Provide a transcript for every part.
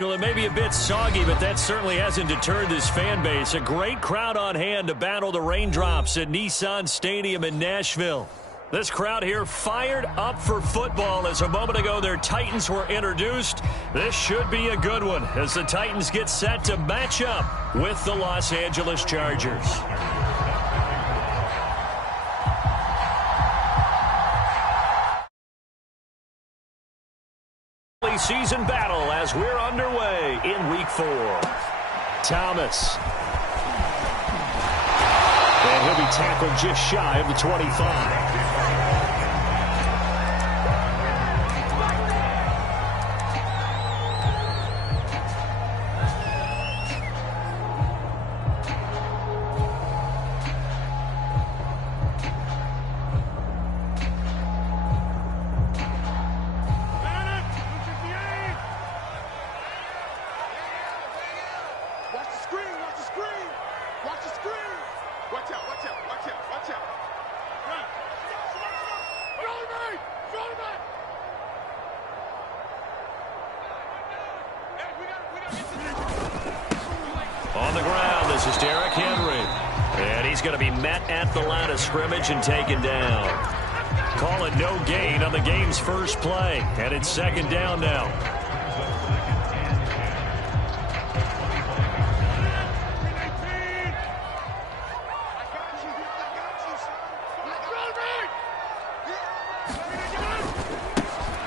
Well, it may be a bit soggy, but that certainly hasn't deterred this fan base. A great crowd on hand to battle the raindrops at Nissan Stadium in Nashville. This crowd here fired up for football as a moment ago their Titans were introduced. This should be a good one as the Titans get set to match up with the Los Angeles Chargers. Season battle as we're underway in Week 4. Thomas. And he'll be tackled just shy of the 25. Scrimmage and taken down. Call it no gain on the game's first play, and it's second down now.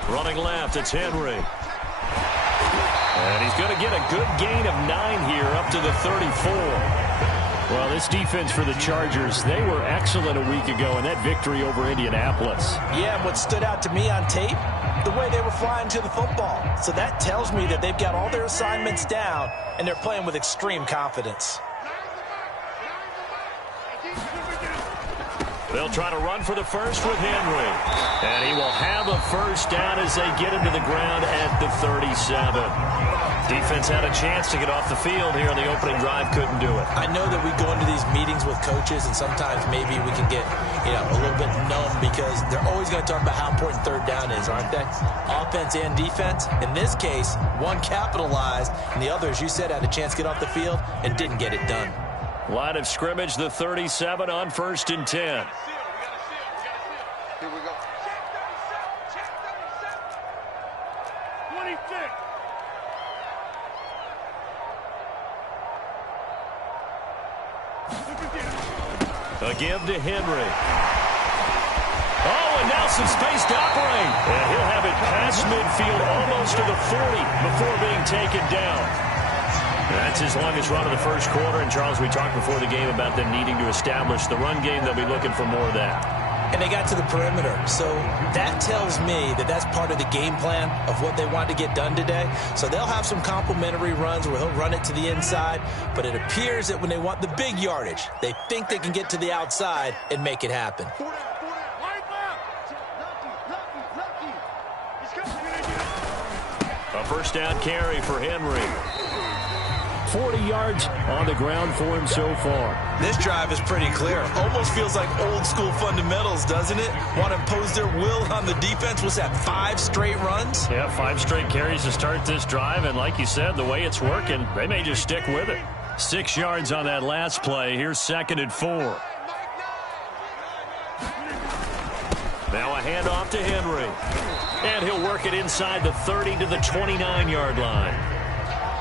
Running left, it's Henry. And he's going to get a good gain of 9 here up to the 34. Well, this defense for the Chargers, they were excellent a week ago in that victory over Indianapolis. Yeah, what stood out to me on tape, the way they were flying to the football. So that tells me that they've got all their assignments down, and they're playing with extreme confidence. They'll try to run for the first with Henry. And he will have a first down as they get him to the ground at the 37. Defense had a chance to get off the field here on the opening drive, couldn't do it. I know that we go into these meetings with coaches, and sometimes maybe we can get, a little bit numb because they're always going to talk about how important third down is, aren't they? Offense and defense. In this case, one capitalized, and the other, as you said, had a chance to get off the field and didn't get it done. Line of scrimmage, the 37 on 1st and 10. Here we go. 26. A give to Henry. Oh, and now some space to operate. And he'll have it past midfield almost to the 40 before being taken down. That's his longest run of the first quarter. And, Charles, we talked before the game about them needing to establish the run game. They'll be looking for more of that. And they got to the perimeter. So that tells me that that's part of the game plan of what they want to get done today. So they'll have some complementary runs where he'll run it to the inside. But it appears that when they want the big yardage, they think they can get to the outside and make it happen. A first down carry for Henry. 40 yards on the ground for him so far. This drive is pretty clear. Almost feels like old school fundamentals, doesn't it? Want to impose their will on the defense. Was that 5 straight runs? Yeah, 5 straight carries to start this drive. And like you said, the way it's working, they may just stick with it. 6 yards on that last play. Here's 2nd and 4. Now a handoff to Henry. And he'll work it inside the 30 to the 29-yard line.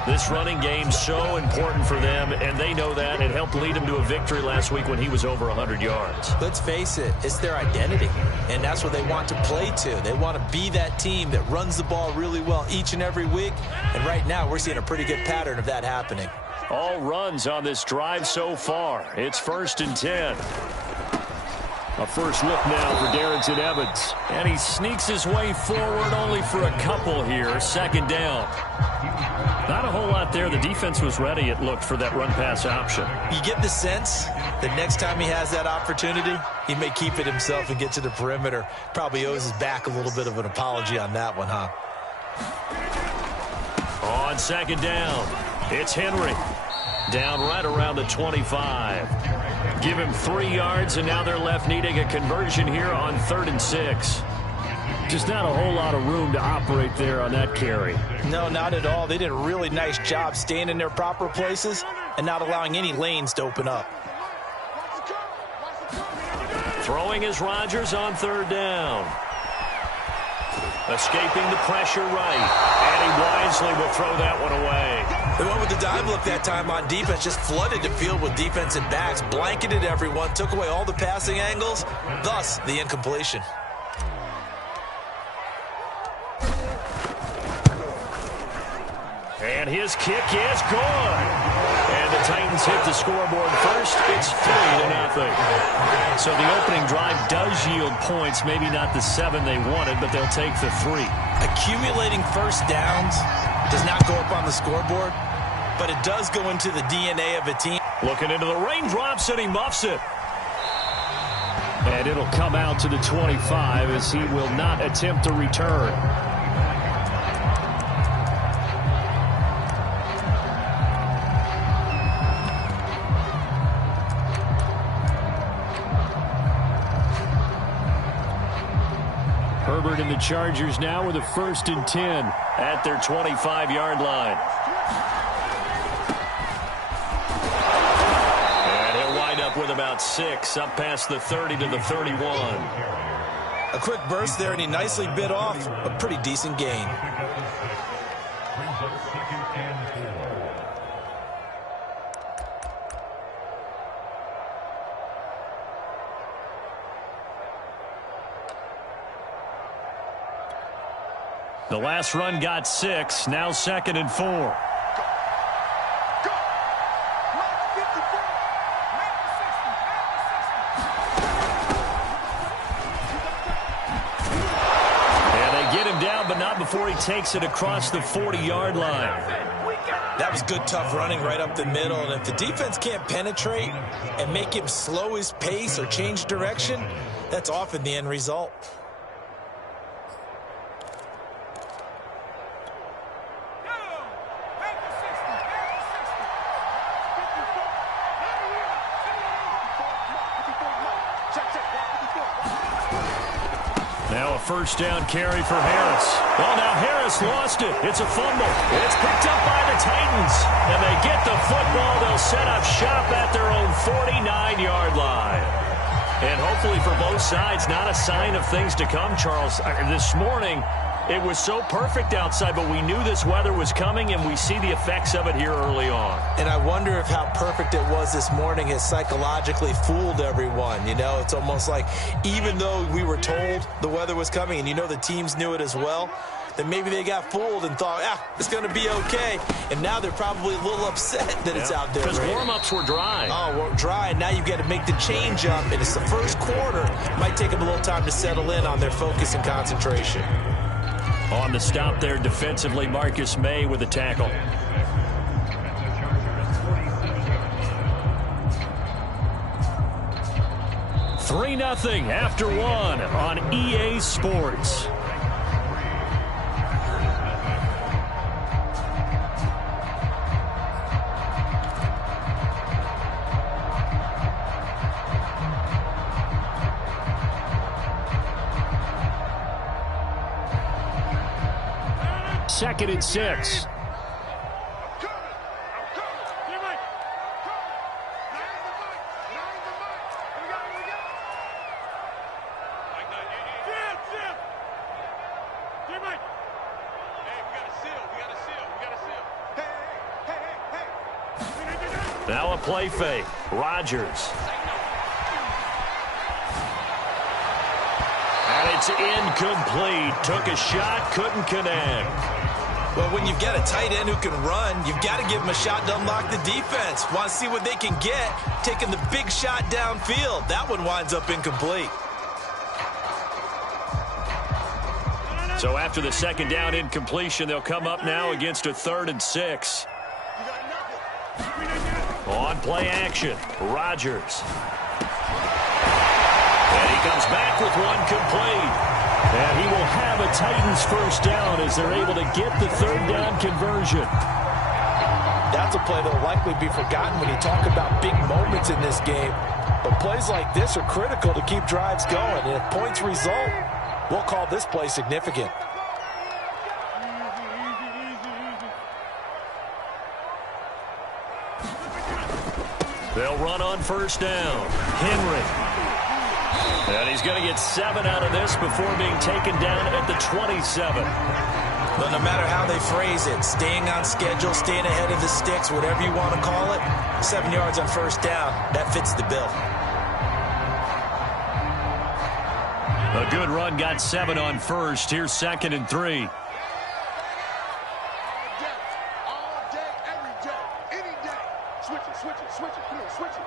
This running game so important for them, and they know that. It helped lead them to a victory last week when he was over 100 yards. Let's face it, it's their identity, and that's what they want to play to. They want to be that team that runs the ball really well each and every week, and right now we're seeing a pretty good pattern of that happening. All runs on this drive so far. It's 1st and 10. A first look now for Darrington Evans. And he sneaks his way forward only for a couple here. 2nd down. Not a whole lot there. The defense was ready, it looked, for that run-pass option. You get the sense that next time he has that opportunity, he may keep it himself and get to the perimeter. Probably owes his back a little bit of an apology on that one, huh? On 2nd down, it's Henry. Down right around the 25. Give him 3 yards, and now they're left needing a conversion here on 3rd and 6. Just not a whole lot of room to operate there on that carry. No, not at all. They did a really nice job staying in their proper places and not allowing any lanes to open up. Throwing is Rodgers on third down. Escaping the pressure right. And he wisely will throw that one away. They went with the dime look that time on defense, just flooded the field with defensive backs, blanketed everyone, took away all the passing angles, thus the incompletion. And his kick is good. And the Titans hit the scoreboard first. It's 3-0. So the opening drive does yield points. Maybe not the 7 they wanted, but they'll take the 3. Accumulating first downs does not go up on the scoreboard, but it does go into the DNA of a team. Looking into the raindrops, and he muffs it. And it'll come out to the 25 as he will not attempt to return. Herbert and the Chargers now with a 1st and 10 at their 25-yard line. And he'll wind up with about 6, up past the 30 to the 31. A quick burst there, and he nicely bit off a pretty decent gain. The last run got 6, now 2nd and 4. And they get him down, but not before he takes it across the 40-yard line. That was good, tough running right up the middle, and if the defense can't penetrate and make him slow his pace or change direction, that's often the end result. Now a 1st down carry for Harris. Well, now Harris lost it. It's a fumble. It's picked up by the Titans. And they get the football. They'll set up shop at their own 49-yard line. And hopefully for both sides, not a sign of things to come, Charles. This morning, it was so perfect outside, but we knew this weather was coming, and we see the effects of it here early on. And I wonder if how perfect it was this morning has psychologically fooled everyone. You know, it's almost like even though we were told the weather was coming, and you know the teams knew it as well, then maybe they got fooled and thought, it's going to be okay. And now they're probably a little upset that it's out there. Because warm-ups were dry. Oh, well, dry, and now you've got to make the change up, and it's the first quarter. It might take them a little time to settle in on their focus and concentration. On the stop there defensively, Marcus May with the tackle. Three 3-0 after 1 on EA Sports. Second and 6. Now a play fake. Rodgers. And it's incomplete. Took a shot, couldn't connect. Well, when you've got a tight end who can run, you've got to give him a shot to unlock the defense. Want to see what they can get, taking the big shot downfield. That one winds up incomplete. So after the second down incompletion, they'll come up now against a 3rd and 6. On play action, Rodgers. And he comes back with one complete. And he will have a Titans 1st down as they're able to get the 3rd down conversion. That's a play that will likely be forgotten when you talk about big moments in this game. But plays like this are critical to keep drives going. And if points result, We'll call this play significant. They'll run on first down. Henry. And he's going to get 7 out of this before being taken down at the 27. But no matter how they phrase it, staying on schedule, staying ahead of the sticks, whatever you want to call it, 7 yards on first down, that fits the bill. A good run got 7 on first. Here's 2nd and 3. Switch it, come on, switch it.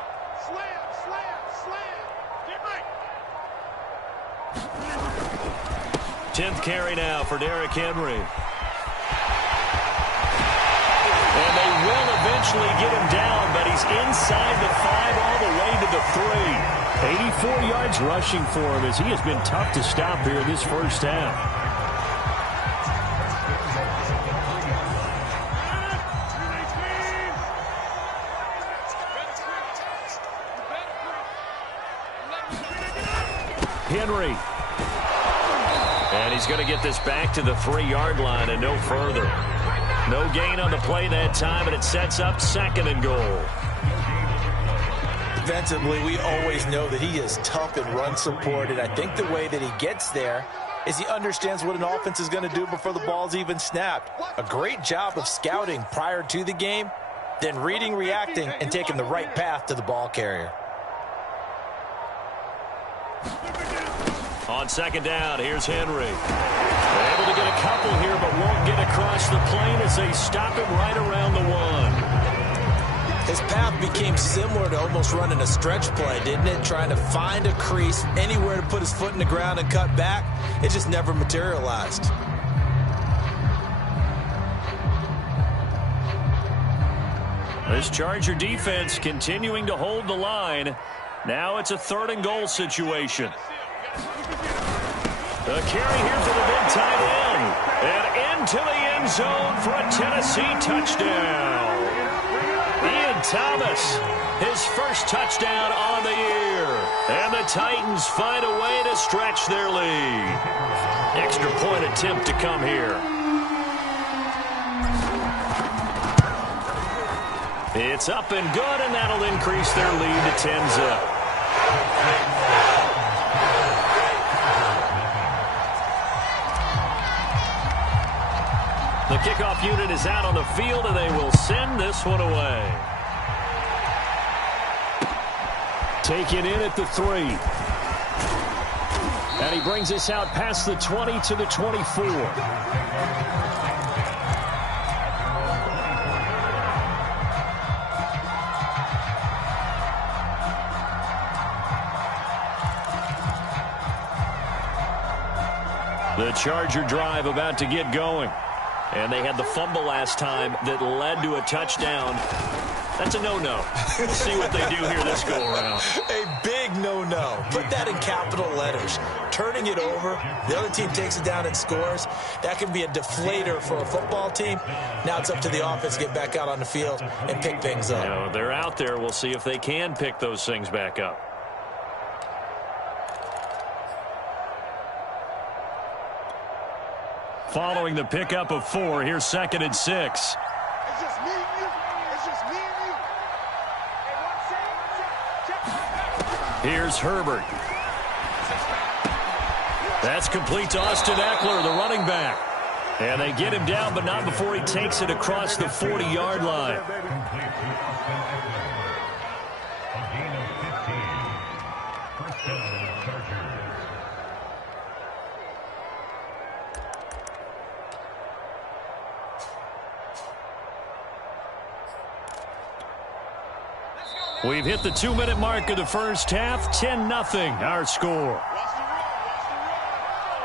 Slam. Get right. 10th carry now for Derrick Henry. And they will eventually get him down, but he's inside the 5 all the way to the 3. 84 yards rushing for him as he has been tough to stop here in this first half. Henry. And he's going to get this back to the 3-yard line and no further. No gain on the play that time, and it sets up 2nd and goal. Defensively, we always know that he is tough in run support, and I think the way that he gets there is he understands what an offense is going to do before the ball's even snapped. A great job of scouting prior to the game, then reading, reacting, and taking the right path to the ball carrier. On 2nd down, here's Henry. They're able to get a couple here, but won't get across the plane as they stop him right around the 1. His path became similar to almost running a stretch play, didn't it? Trying to find a crease, anywhere to put his foot in the ground and cut back. It just never materialized. This Charger defense continuing to hold the line. Now it's a 3rd and goal situation. The carry here for the big tight end. And into the end zone for a Tennessee touchdown. Ian Thomas, his first touchdown on the year. And the Titans find a way to stretch their lead. Extra point attempt to come here. It's up and good, and that'll increase their lead to 10-zip. The kickoff unit is out on the field, and they will send this one away. Taken in at the 3. And he brings us out past the 20 to the 24. The Charger drive about to get going. And they had the fumble last time that led to a touchdown. That's a no-no. We'll see what they do here this go-around. A big no-no. Put that in capital letters. Turning it over, the other team takes it down and scores. That can be a deflator for a football team. Now it's up to the offense to get back out on the field and pick things up. You know, they're out there. We'll see if they can pick those things back up. Following the pickup of 4, here's 2nd and 6. It's just me and you. It's just me and you. Hey, Here's Herbert. That's complete to Austin Eckler, the running back. And they get him down, but not before he takes it across the 40-yard line. We've hit the 2-minute mark of the first half. 10-0 our score.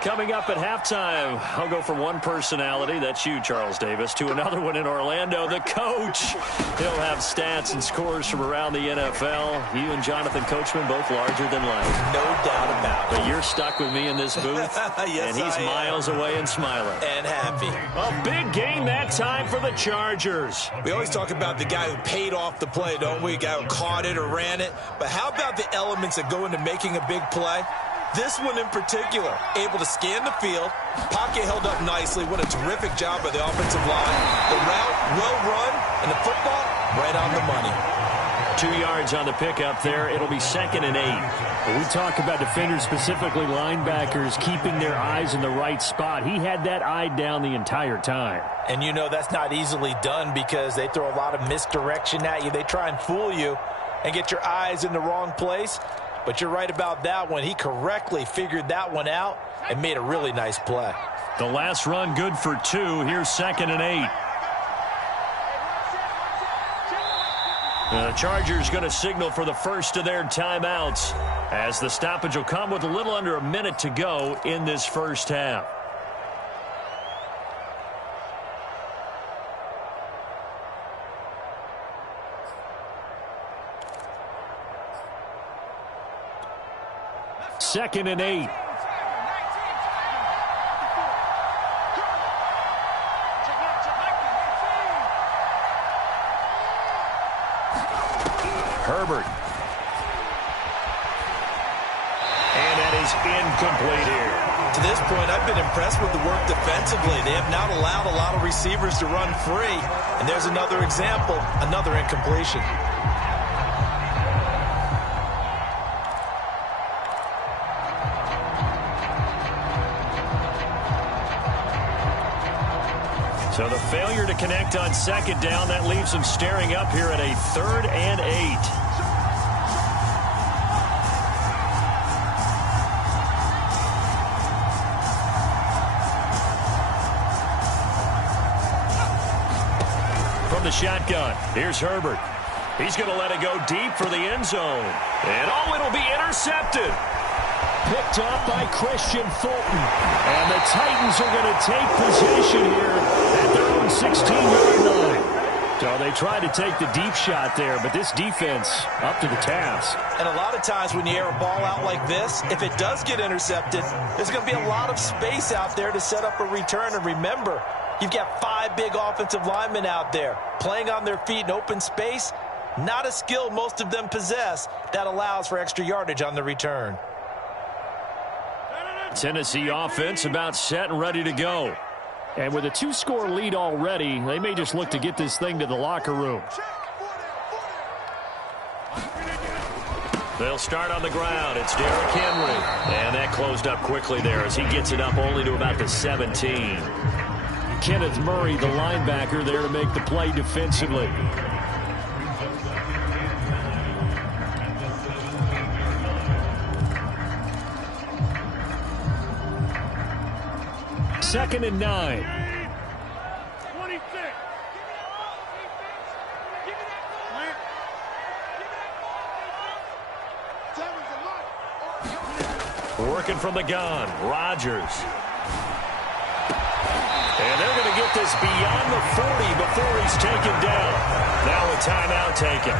Coming up at halftime, I'll go from one personality, that's you, Charles Davis, to another one in Orlando, the coach. He'll have stats and scores from around the NFL. You and Jonathan Coachman, both larger than life. No doubt about it. But you're stuck with me in this booth, Yes, and he's miles away and smiling. And happy. A big game that time for the Chargers. We always talk about the guy who paid off the play, don't we? The guy who caught it or ran it. But how about the elements that go into making a big play? This one in particular, able to scan the field, pocket held up nicely. What a terrific job by the offensive line. The route, well run, and the football, right on the money. 2 yards on the pickup there. It'll be 2nd and 8. When we talk about defenders, specifically linebackers, keeping their eyes in the right spot. He had that eye down the entire time. And you know that's not easily done because they throw a lot of misdirection at you. They try and fool you and get your eyes in the wrong place. But you're right about that one. He correctly figured that one out and made a really nice play. The last run good for 2. Here's 2nd and 8. The Chargers going to signal for the first of their timeouts as the stoppage will come with a little under a minute to go in this first half. Second and 8. Herbert. And that is incomplete here. To this point, I've been impressed with the work defensively. They have not allowed a lot of receivers to run free. And there's another example, another incompletion. So the failure to connect on 2nd down, that leaves them staring up here at a 3rd and 8. From the shotgun, here's Herbert. He's going to let it go deep for the end zone. And it'll be intercepted. Picked up by Christian Fulton. And the Titans are going to take possession here at their own 16-yard line. So they tried to take the deep shot there, but this defense up to the task. And a lot of times when you air a ball out like this, if it does get intercepted, there's going to be a lot of space out there to set up a return. And remember, you've got 5 big offensive linemen out there playing on their feet in open space. Not a skill most of them possess that allows for extra yardage on the return. Tennessee offense about set and ready to go. And with a 2-score lead already, they may just look to get this thing to the locker room. They'll start on the ground. It's Derrick Henry. And that closed up quickly there as he gets it up only to about the 17. Kenneth Murray, the linebacker, there to make the play defensively. Second and 9. 26. Working from the gun, Rodgers. And they're going to get this beyond the 40 before he's taken down. Now a timeout taken.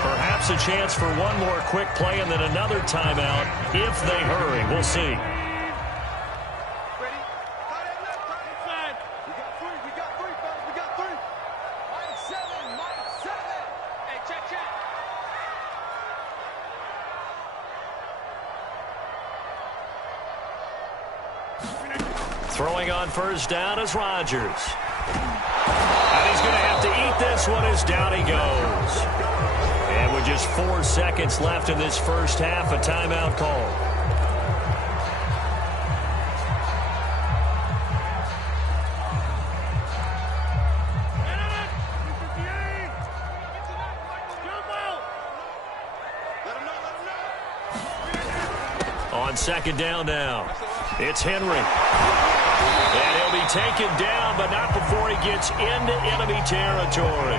Perhaps a chance for one more quick play and then another timeout if they hurry. We'll see. Throwing on first down is Rodgers. And he's going to have to eat this one as down he goes. And with just 4 seconds left in this first half, a timeout call. On second down now, it's Henry. And he'll be taken down, but not before he gets into enemy territory.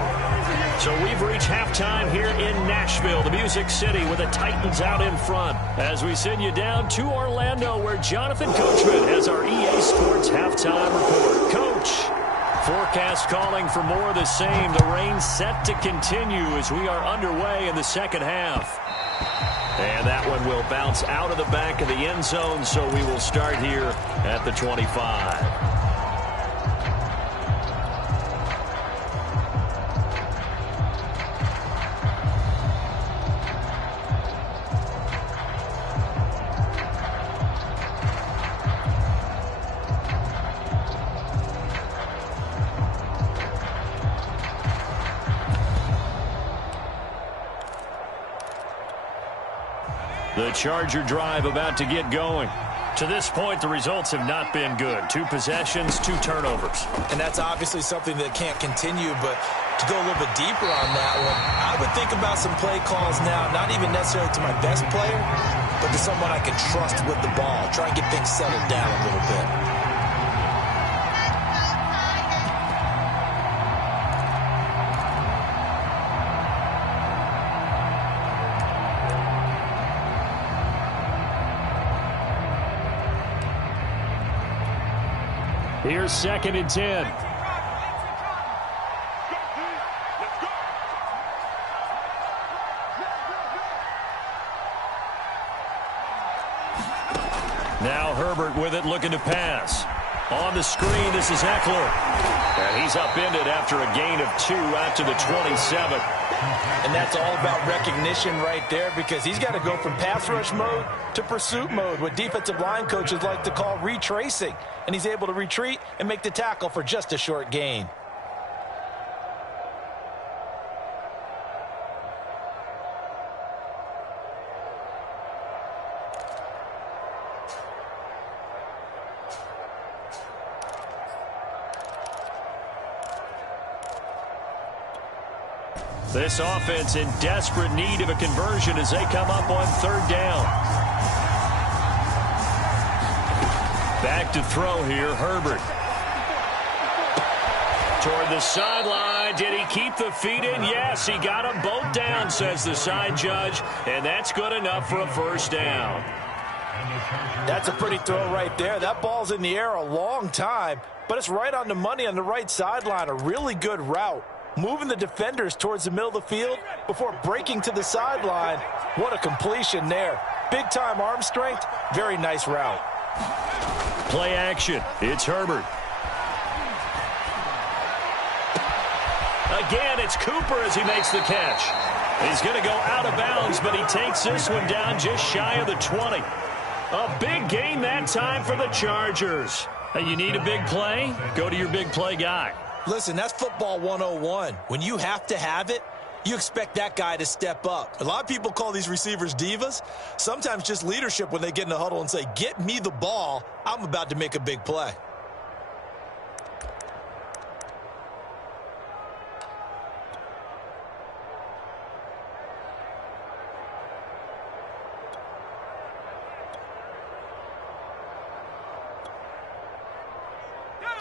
So we've reached halftime here in Nashville, the Music City, with the Titans out in front. As we send you down to Orlando, where Jonathan Coachman has our EA Sports halftime report. Coach, forecast calling for more of the same. The rain set to continue as we are underway in the second half. And that one will bounce out of the back of the end zone, so we will start here at the 25. The Charger drive about to get going. To this point, the results have not been good. 2 possessions, 2 turnovers. And that's obviously something that can't continue, but to go a little bit deeper on that one, I would think about some play calls now, not even necessarily to my best player, but to someone I can trust with the ball. Try and get things settled down a little bit. Here's 2nd and 10. Now Herbert with it, looking to pass. On the screen, this is Eckler. And he's upended after a gain of 2 out to the 27. And that's all about recognition right there, because he's got to go from pass rush mode to pursuit mode, what defensive line coaches like to call retracing. And he's able to retreat and make the tackle for just a short gain. This offense in desperate need of a conversion as they come up on 3rd down. Back to throw here, Herbert. Toward the sideline. Did he keep the feet in? Yes, he got them both down, says the side judge. And that's good enough for a 1st down. That's a pretty throw right there. That ball's in the air a long time, but it's right on the money on the right sideline. A really good route. Moving the defenders towards the middle of the field before breaking to the sideline. What a completion there. Big-time arm strength. Very nice route. Play action. It's Herbert. Again, it's Cooper as he makes the catch. He's going to go out of bounds, but he takes this one down just shy of the 20. A big gain that time for the Chargers. Hey, you need a big play? Go to your big play guy. Listen, that's football 101. When you have to have it, you expect that guy to step up. A lot of people call these receivers divas. Sometimes just leadership when they get in the huddle and say, get me the ball. I'm about to make a big play.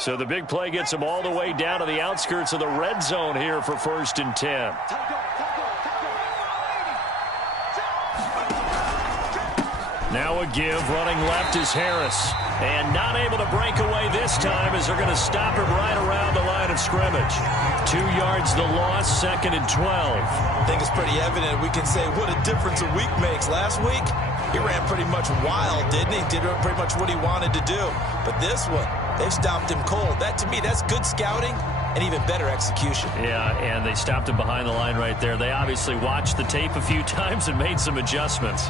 So the big play gets him all the way down to the outskirts of the red zone here for 1st and 10. Now a give, running left is Harris. And not able to break away this time as they're going to stop him right around the line of scrimmage. 2 yards the loss, 2nd and 12. I think it's pretty evident. We can say what a difference a week makes. Last week, he ran pretty much wild, didn't he? Did pretty much what he wanted to do. But this one, they've stopped him cold. That, to me, that's good scouting and even better execution. Yeah, and they stopped him behind the line right there. They obviously watched the tape a few times and made some adjustments.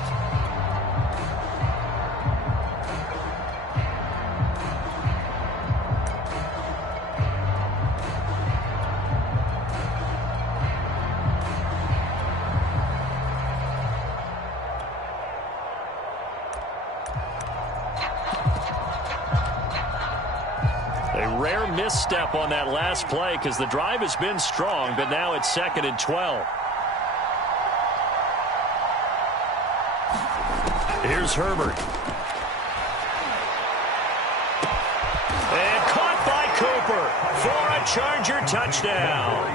Misstep on that last play because the drive has been strong, but now it's 2nd and 12. Here's Herbert. And caught by Cooper for a Charger touchdown.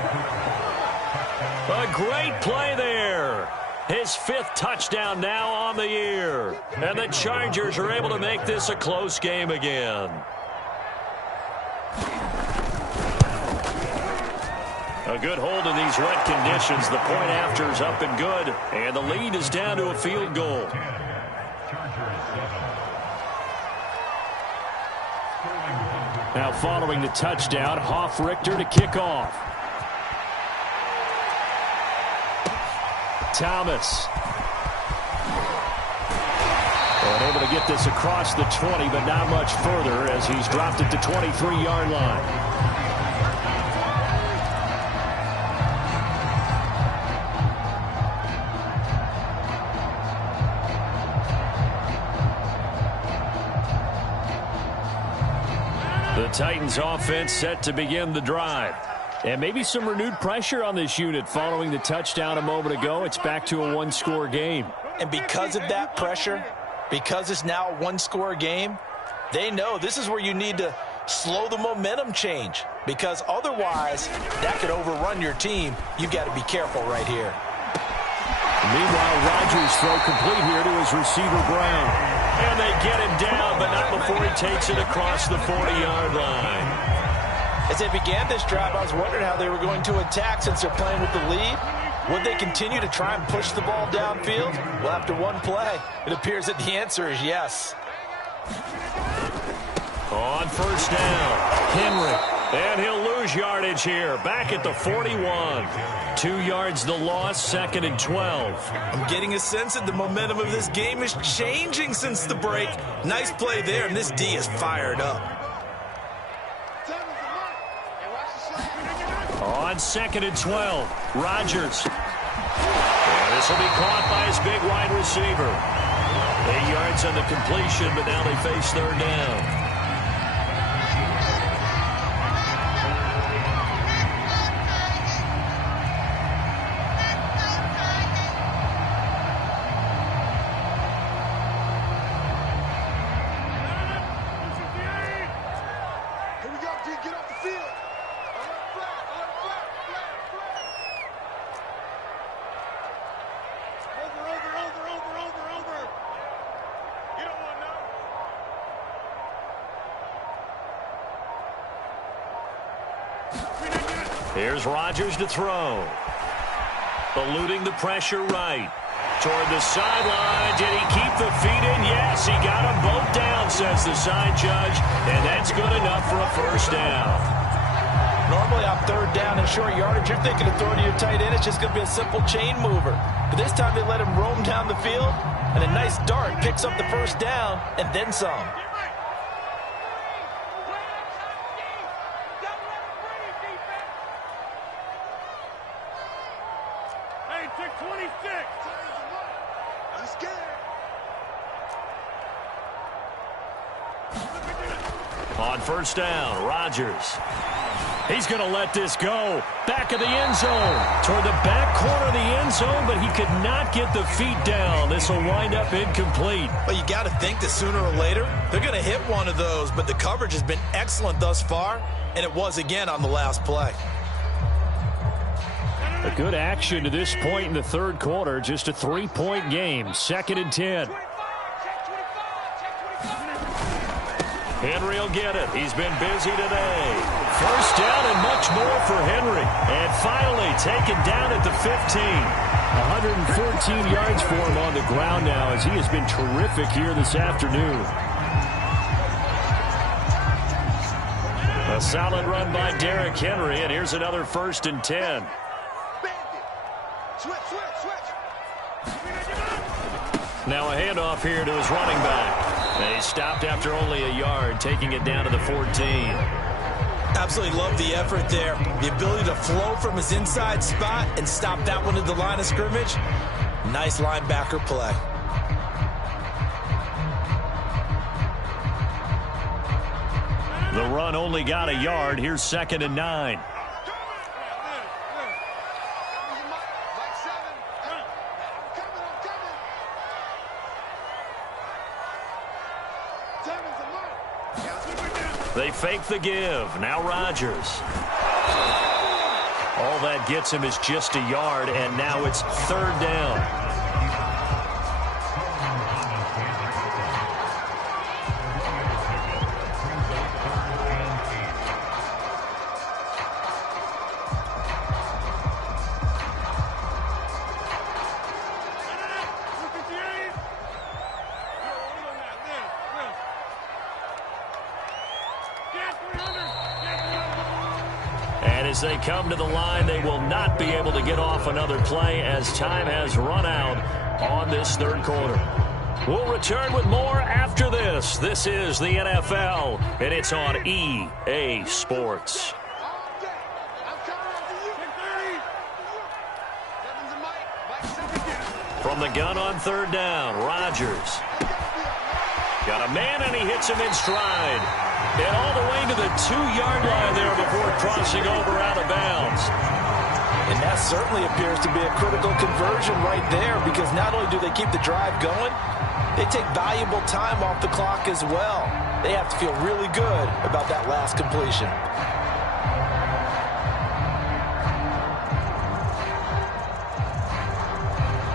A great play there. His 5th touchdown now on the year. And the Chargers are able to make this a close game again. A good hold in these wet conditions. The point after is up and good. And the lead is down to a field goal. Now following the touchdown, Hoff-Richter to kick off. Thomas. And able to get this across the 20, but not much further as he's dropped it to 23-yard line. Titans offense set to begin the drive. And maybe some renewed pressure on this unit following the touchdown a moment ago. It's back to a one-score game. And because of that pressure, because it's now a one-score game, they know this is where you need to slow the momentum change, because otherwise that could overrun your team. You've got to be careful right here. Meanwhile, Rodgers' throw complete here to his receiver, Brown. And they get him down, but not before he takes it across the 40-yard line. As they began this drive, I was wondering how they were going to attack since they're playing with the lead. Would they continue to try and push the ball downfield? Well, after one play, it appears that the answer is yes. On first down, Henry. And he'll lose yardage here. Back at the 41. 2 yards the loss, 2nd and 12. I'm getting a sense that the momentum of this game is changing since the break. Nice play there, and this D is fired up. On 2nd and 12, Rodgers. And this will be caught by his big wide receiver. 8 yards on the completion, but now they face third down. Here's Rodgers to throw. Eluding the pressure right. Toward the sideline. Did he keep the feet in? Yes, he got them both down, says the side judge. And that's good enough for a first down. Normally on third down and short yardage, you're thinking of throwing to your tight end. It's just going to be a simple chain mover. But this time they let him roam down the field. And a nice dart picks up the first down and then some. On first down, Rodgers. He's going to let this go. Back of the end zone. Toward the back corner of the end zone, but he could not get the feet down. This will wind up incomplete. Well, you got to think that sooner or later, they're going to hit one of those, but the coverage has been excellent thus far, and it was again on the last play. A good action to this point in the third quarter. Just a 3-point game. 2nd and 10. Henry will get it. He's been busy today. First down and much more for Henry. And finally taken down at the 15. 114 yards for him on the ground now as he has been terrific here this afternoon. A solid run by Derrick Henry, and here's another 1st and 10. Now a handoff here to his running back. They stopped after only a yard, taking it down to the 14. Absolutely love the effort there. The ability to flow from his inside spot and stop that one at the line of scrimmage. Nice linebacker play. The run only got a yard. Here's 2nd and 9. They fake the give. Now Rodgers. All that gets him is just a yard, and now it's third down. As they come to the line, they will not be able to get off another play as time has run out on this third quarter. We'll return with more after this. This is the NFL, and it's on EA Sports. From the gun on third down, Rodgers. Got a man, and he hits him in stride. And all the way to the 2-yard line there before crossing over out of bounds. And that certainly appears to be a critical conversion right there, because not only do they keep the drive going, they take valuable time off the clock as well. They have to feel really good about that last completion.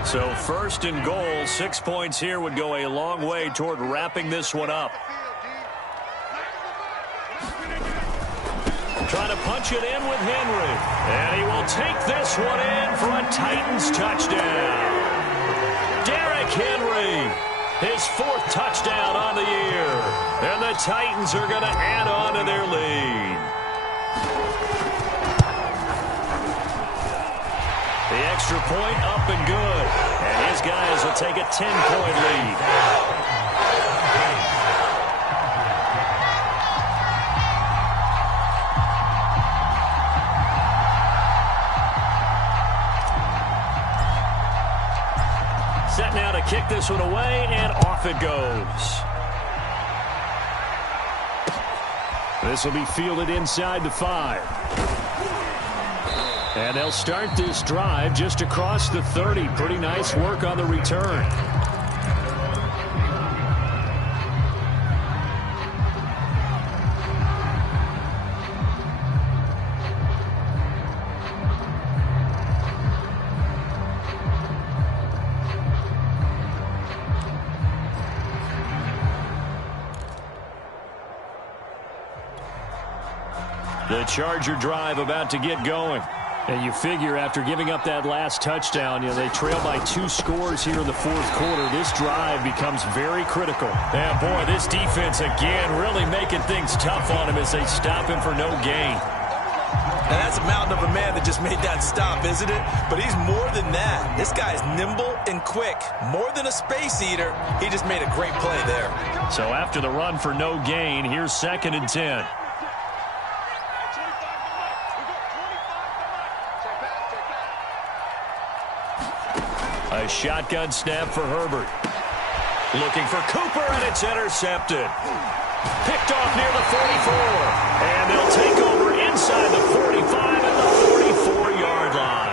So 1st and goal, 6 points here would go a long way toward wrapping this one up. Trying to punch it in with Henry. And he will take this one in for a Titans touchdown. Derrick Henry, his 4th touchdown on the year. And the Titans are going to add on to their lead. The extra point up and good. And his guys will take a 10-point lead. Set now to kick this one away, and off it goes. This will be fielded inside the 5. And they'll start this drive just across the 30. Pretty nice work on the return. The Charger drive about to get going. And you figure after giving up that last touchdown, they trail by 2 scores here in the 4th quarter. This drive becomes very critical. And boy, this defense again really making things tough on him as they stop him for no gain. Now that's a mountain of a man that just made that stop, isn't it? But he's more than that. This guy's nimble and quick. More than a space eater. He just made a great play there. So after the run for no gain, here's 2nd and 10. A shotgun snap for Herbert. Looking for Cooper, and it's intercepted. Picked off near the 44. And they'll take over inside the 45 at the 44-yard line.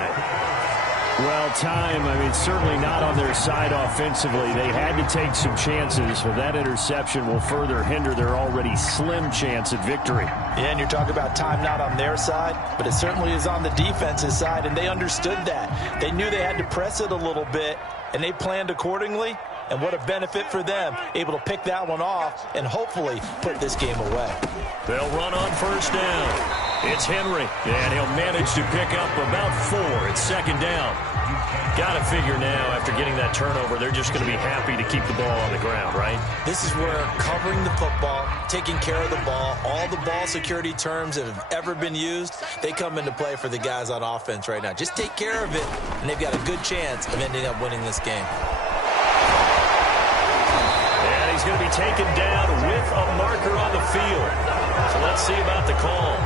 Well, time, certainly not on their side offensively. They had to take some chances, but that interception will further hinder their already slim chance at victory. Yeah, and you're talking about time not on their side, but it certainly is on the defensive side, and they understood that. They knew they had to press it a little bit, and they planned accordingly. And what a benefit for them, able to pick that one off and hopefully put this game away. They'll run on 1st down. It's Henry, and he'll manage to pick up about 4. It's 2nd down. Got to figure now, after getting that turnover, they're just going to be happy to keep the ball on the ground, right? This is where covering the football, taking care of the ball, all the ball security terms that have ever been used, they come into play for the guys on offense right now. Just take care of it, and they've got a good chance of ending up winning this game. And he's going to be taken down with a marker on the field. So let's see about the call.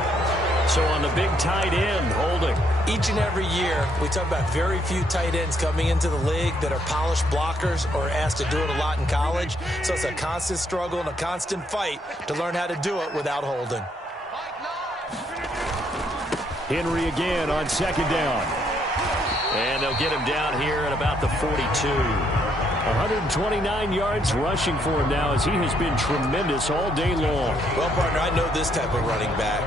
So on the big tight end, holding. Each and every year, we talk about very few tight ends coming into the league that are polished blockers or asked to do it a lot in college. So it's a constant struggle and a constant fight to learn how to do it without holding. Henry again on 2nd down. And they'll get him down here at about the 42. 129 yards rushing for him now as he has been tremendous all day long. Well, partner, I know this type of running back.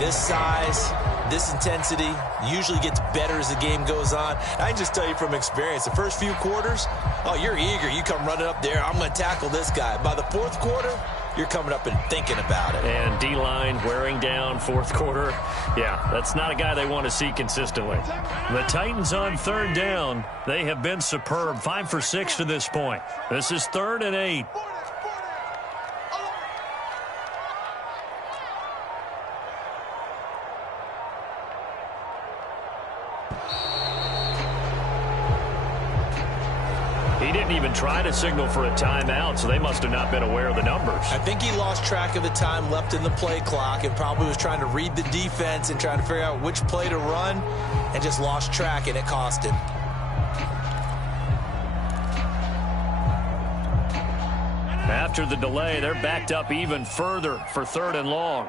This size, this intensity usually gets better as the game goes on. I can just tell you from experience, the first few quarters, you're eager. You come running up there, I'm going to tackle this guy. By the 4th quarter, you're coming up and thinking about it. And D-line wearing down 4th quarter. Yeah, that's not a guy they want to see consistently. The Titans on 3rd down. They have been superb. 5 for 6 to this point. This is 3rd and 8. He didn't even try to signal for a timeout, so they must have not been aware of the numbers. I think he lost track of the time left in the play clock and probably was trying to read the defense and trying to figure out which play to run and just lost track, and it cost him. After the delay, they're backed up even further for 3rd and long.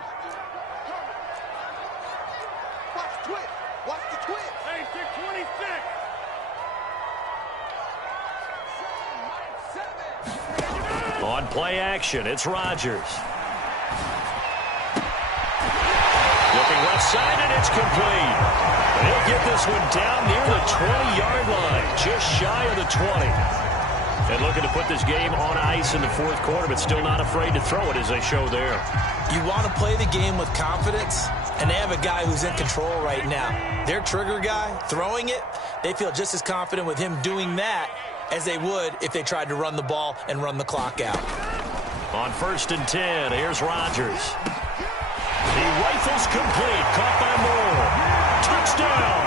Watch the twist. Watch the twist. Hey, 626. On play action, it's Rodgers. Looking left side, and it's complete. And he'll get this one down near the 20-yard line, just shy of the 20. And looking to put this game on ice in the 4th quarter, but still not afraid to throw it as they show there. You want to play the game with confidence, and they have a guy who's in control right now. Their trigger guy, throwing it, they feel just as confident with him doing that as they would if they tried to run the ball and run the clock out. On 1st and 10, here's Rodgers. He rifles complete, caught by Moore. Touchdown!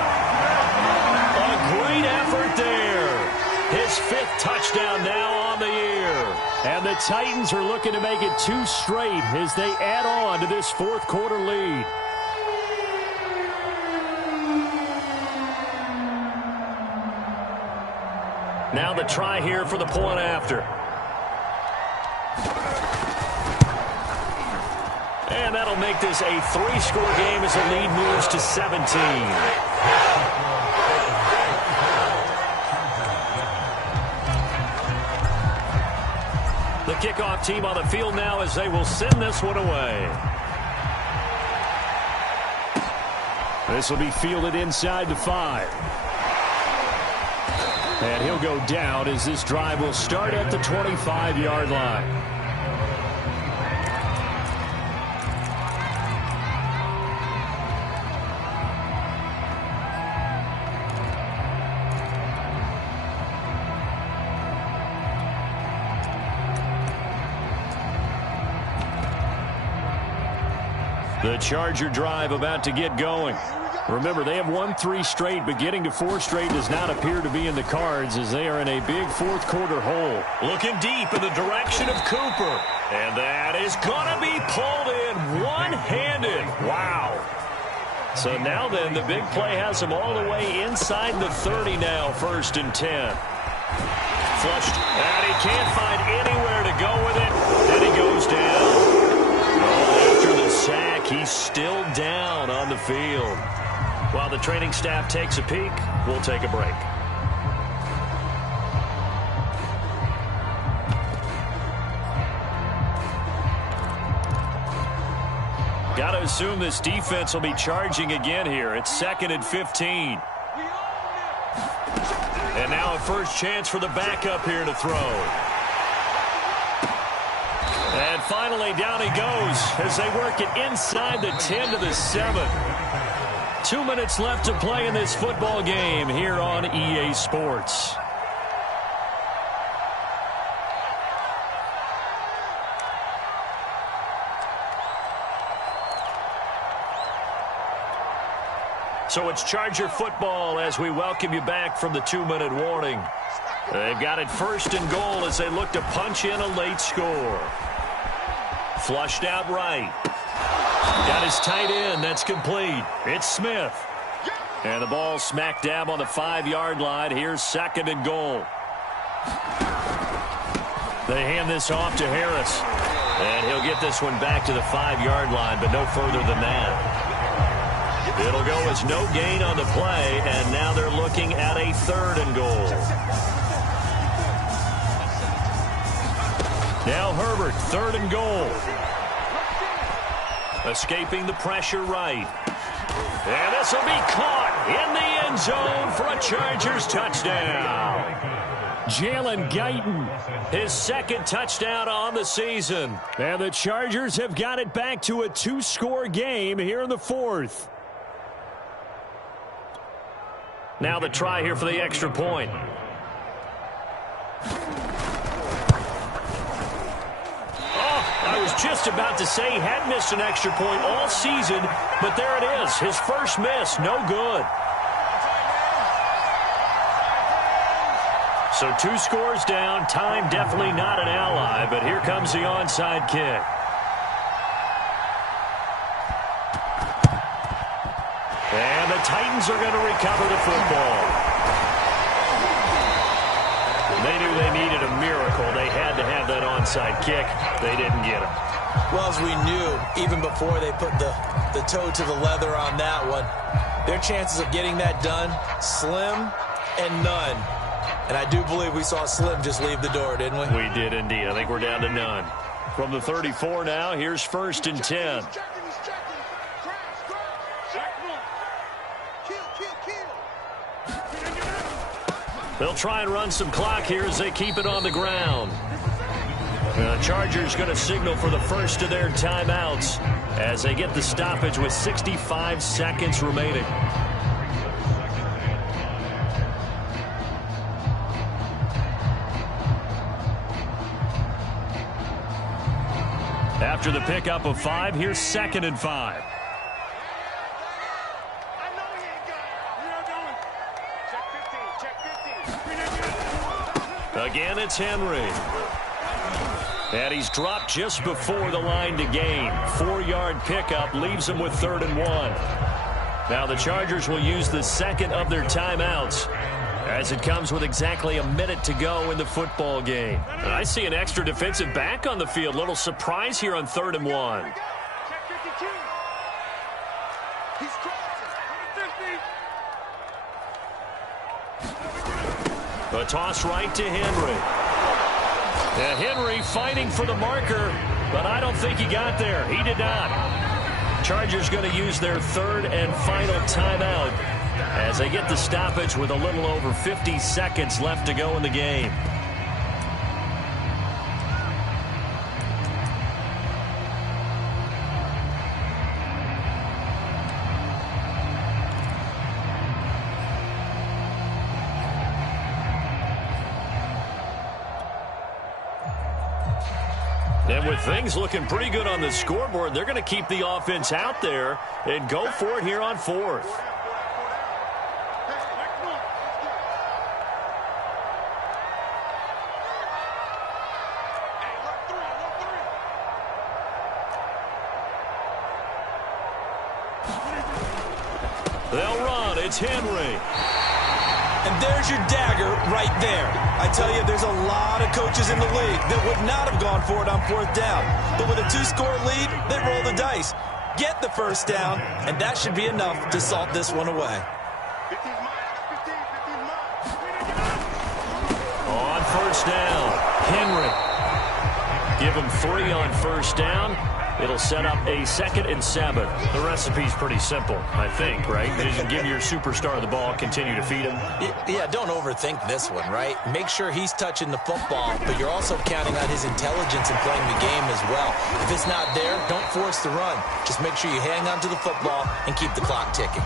A great effort there. His 5th touchdown now on the year. And the Titans are looking to make it 2 straight as they add on to this 4th quarter lead. Now the try here for the point after. And that'll make this a 3-score game as the lead moves to 17. The kickoff team on the field now as they will send this one away. This will be fielded inside the 5. And he'll go down as this drive will start at the 25-yard line. The Charger drive about to get going. Remember, they have won 3 straight, but getting to 4 straight does not appear to be in the cards as they are in a big 4th quarter hole. Looking deep in the direction of Cooper. And that is going to be pulled in one-handed. Wow. So now then, the big play has him all the way inside the 30 now, 1st and 10. Flushed, and he can't find anywhere to go with it, and he goes down. After the sack, he's still down on the field. While the training staff takes a peek, we'll take a break. Got to assume this defense will be charging again here. It's 2nd and 15. And now a first chance for the backup here to throw. And finally, down he goes as they work it inside the 10 to the 7. 2 minutes left to play in this football game here on EA Sports. So it's Charger football as we welcome you back from the 2-minute warning. They've got it 1st and goal as they look to punch in a late score. Flushed out right. Got his tight end. That's complete. It's Smith. And the ball smack dab on the 5-yard line. Here's 2nd and goal. They hand this off to Harris. And he'll get this one back to the 5-yard line, but no further than that. It'll go as no gain on the play, and now they're looking at a 3rd and goal. Now Herbert, 3rd and goal. Escaping the pressure right. And this will be caught in the end zone for a Chargers touchdown. Jalen Guyton, his 2nd touchdown on the season. And the Chargers have got it back to a 2-score game here in the 4th. Now the try here for the extra point. I was just about to say he hadn't missed an extra point all season, but there it is. His first miss, no good. So 2 scores down. Time definitely not an ally, but here comes the onside kick. And the Titans are going to recover the football. They knew they needed a miracle. They had to have that onside kick. They didn't get it. Well, as we knew, even before they put the toe to the leather on that one, their chances of getting that done, slim and none. And I do believe we saw Slim just leave the door, didn't we? We did indeed. I think we're down to none. From the 34 now, here's 1st and 10. They'll try and run some clock here as they keep it on the ground. The Chargers going to signal for the first of their timeouts as they get the stoppage with 65 seconds remaining. After the pickup of 5, here's 2nd and 5. Again, it's Henry. And he's dropped just before the line to gain. 4-yard pickup leaves him with 3rd and 1. Now the Chargers will use the second of their timeouts as it comes with exactly a minute to go in the football game. And I see an extra defensive back on the field. Little surprise here on 3rd and 1. A toss right to Henry. And Henry fighting for the marker, but I don't think he got there. He did not. Chargers going to use their 3rd and final timeout as they get the stoppage with a little over 50 seconds left to go in the game. And with things looking pretty good on the scoreboard, they're going to keep the offense out there and go for it here on 4th. They'll run. It's Henry. And there's your dagger right there. I tell you, there's a lot of coaches in the league that would not have gone for it on 4th down. But with a 2-score lead, they roll the dice. Get the 1st down, and that should be enough to salt this one away. On 1st down, Henry. Give him 3 on 1st down. It'll set up a 2nd and 7. The recipe's pretty simple, I think, right? Just give your superstar the ball, continue to feed him. Yeah, don't overthink this one, right? Make sure he's touching the football, but you're also counting on his intelligence in playing the game as well. If it's not there, don't force the run. Just make sure you hang on to the football and keep the clock ticking.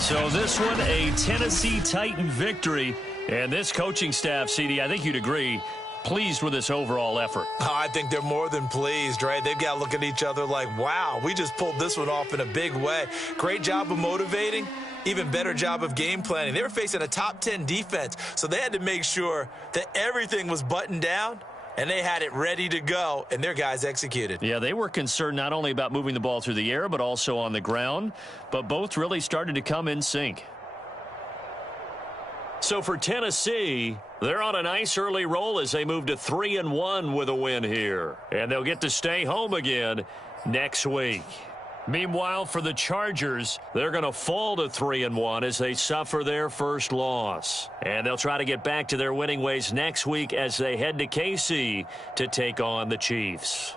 So this one, a Tennessee Titan victory. And this coaching staff, CD, I think you'd agree, pleased with this overall effort. Oh, I think they're more than pleased, right? They've got to look at each other like, wow, we just pulled this one off in a big way. Great job of motivating, even better job of game planning. They were facing a top 10 defense, so they had to make sure that everything was buttoned down, and they had it ready to go, and their guys executed. Yeah, they were concerned not only about moving the ball through the air, but also on the ground, but both really started to come in sync. So for Tennessee, they're on a nice early roll as they move to 3-1 with a win here. And they'll get to stay home again next week. Meanwhile, for the Chargers, they're going to fall to 3-1 as they suffer their first loss. And they'll try to get back to their winning ways next week as they head to KC to take on the Chiefs.